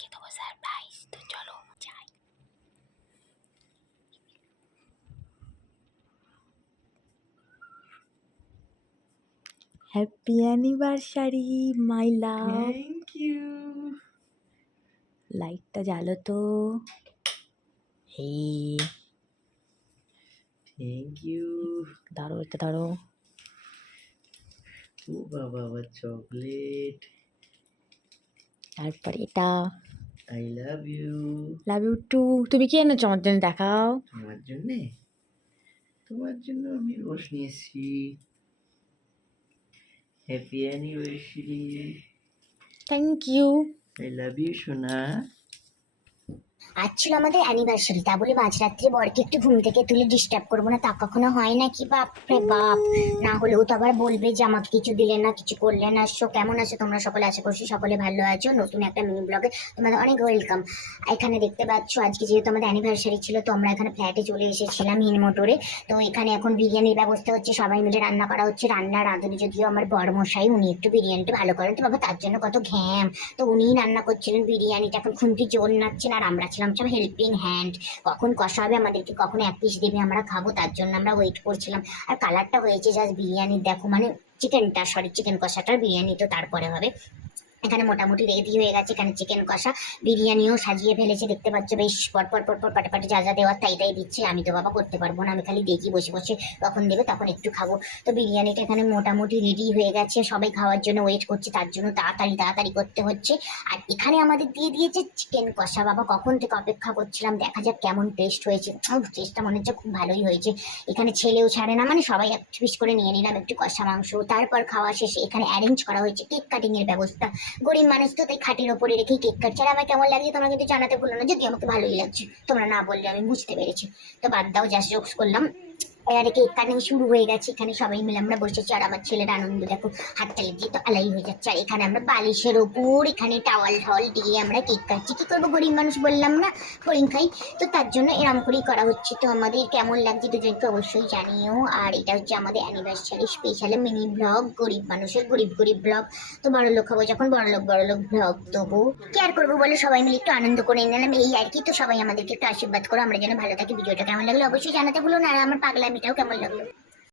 তোমাদেরকে দেবো সারপ্রাইজ, তো চলো যাই। Happy anniversary my love. Thank you. লাইটটা জ্বালো তো। এই থ্যাংক ইউ। ধরো, এটা ধরো। ও বাবা, আবার চকলেট। তারপরে এটা। I love you. Love you too. তুমি কি এনেছো আমার জন্য দেখাও। আমার জন্যে, তোমার জন্য আমি রোজ নিয়ে এসেছি। Happy anniversary. Thank you. I love you সোনা। আজ ছিল আমাদের অ্যানিভার্সারি, তা বলে মাঝরাত্রে বরকে একটু ঘুম থেকে তুলে ডিস্টার্ব করবো না, তা কখনো হয় নাকি? বাপ রে বাপ, না হলেও তো আবার বলবে যে আমাকে কিছু দিলে না, কিছু করলে না। সো কেমন আছো তোমরা সকলে? আশা করছি সকলে ভালো আছো। নতুন একটা মিনি ব্লগে তোমাদের অনেক ওয়েলকাম। এখানে দেখতে পাচ্ছ আজকে যেহেতু আমাদের অ্যানিভার্সারি ছিল, তো আমরা এখানে ফ্ল্যাটে চলে এসেছিলাম হিন মোটরে। তো এখানে এখন বিরিয়ানির ব্যবস্থা হচ্ছে, সবাই মিলে রান্না করা হচ্ছে। রান্না রাঁধুনি যদিও আমার বড়মশাই, উনি একটু বিরিয়ানিটা ভালো করেন তো বাবা, তার জন্য কত ঘ্যাম। তো উনিই রান্না করছিলেন বিরিয়ানিটা, এখন খুন্তি জোর নাচ্ছেন আর আমরা ছিলাম সব হেল্পিং হ্যান্ড। কখন কষা হবে আমাদেরকে, কখন এক পিস দেবে আমরা খাবো, তার জন্য আমরা ওয়েট করছিলাম। আর কালারটা হয়েছে জাস্ট বিরিয়ানির, দেখো মানে চিকেন কষাটার বিরিয়ানি তো তারপরে হবে। এখানে মোটামুটি রেডি হয়ে গেছে, এখানে চিকেন কষা, বিরিয়ানিও সাজিয়ে ফেলেছে দেখতে পাচ্ছ। বেশ পর পাটে যা যা দেওয়ার তাই দিচ্ছে। আমি তো বাবা করতে পারবো না, আমি খালি দেখি বসে বসে, কখন দেবে তখন একটু খাবো। তো বিরিয়ানিটা এখানে মোটামুটি রেডি হয়ে গেছে, সবাই খাওয়ার জন্য ওয়েট করছে, তার জন্য তাড়াতাড়ি করতে হচ্ছে। আর এখানে আমাদের দিয়ে দিয়েছে চিকেন কষা। বাবা কখন থেকে অপেক্ষা করছিলাম, দেখা যাক কেমন টেস্ট হয়েছে। টেস্টটা মনে হচ্ছে খুব ভালোই হয়েছে। এখানে ছেলেও ছাড়ে না, মানে সবাই এক পিস করে নিয়ে নিলাম একটু কষা মাংস। তারপর খাওয়া শেষে এখানে অ্যারেঞ্জ করা হয়েছে কেক কাটিং এর ব্যবস্থা। গরিব মানুষ তো, তাই খাটির ওপরে রেখেই কেক কাটছে। আর আমার কেমন লাগছে তোমরা কিন্তু জানাতে ভুলো না, যদি আমাকে ভালোই লাগছে, তোমরা না বললে আমি বুঝতে পেরেছি। তো বাদ দাও, জাস্ট জোকস করলাম। এবারে কেক কাটিং শুরু হয়ে গেছে, এখানে সবাই মিলে আমরা বসেছি। আর আমার ছেলের আনন্দ দেখো, হাততালি দিয়ে তো আলাই হয়ে যাচ্ছে। আর এখানে আমরা বালিশের ওপর এখানে টাওয়াল ঠাওয়াল দিয়ে আমরা কেক কাটছি। কি করবো, গরিব মানুষ বললাম না, ফড়িং খাই, তো তার জন্য এরম করেই করা হচ্ছে। তো আমাদের কেমন লাগছে দুজনকে অবশ্যই জানিও। আর এটা হচ্ছে আমাদের অ্যানিভার্সারি স্পেশাল মিনি ব্লগ, গরিব মানুষের গরিব ব্লগ। তো বড়লোক হবো যখন বড়লোক ব্লগ দেবো। কি আর করবো বলে, সবাই মিলে একটু আনন্দ করে নিলাম, এই আর কি। তো সবাই আমাদেরকে একটু আশীর্বাদ করো, আমরা যেন ভালো থাকি। ভিডিওটা কেমন লাগলো অবশ্যই জানাতে ভুলো না, আর আমার পাগলামিটাও কেমন লাগলো।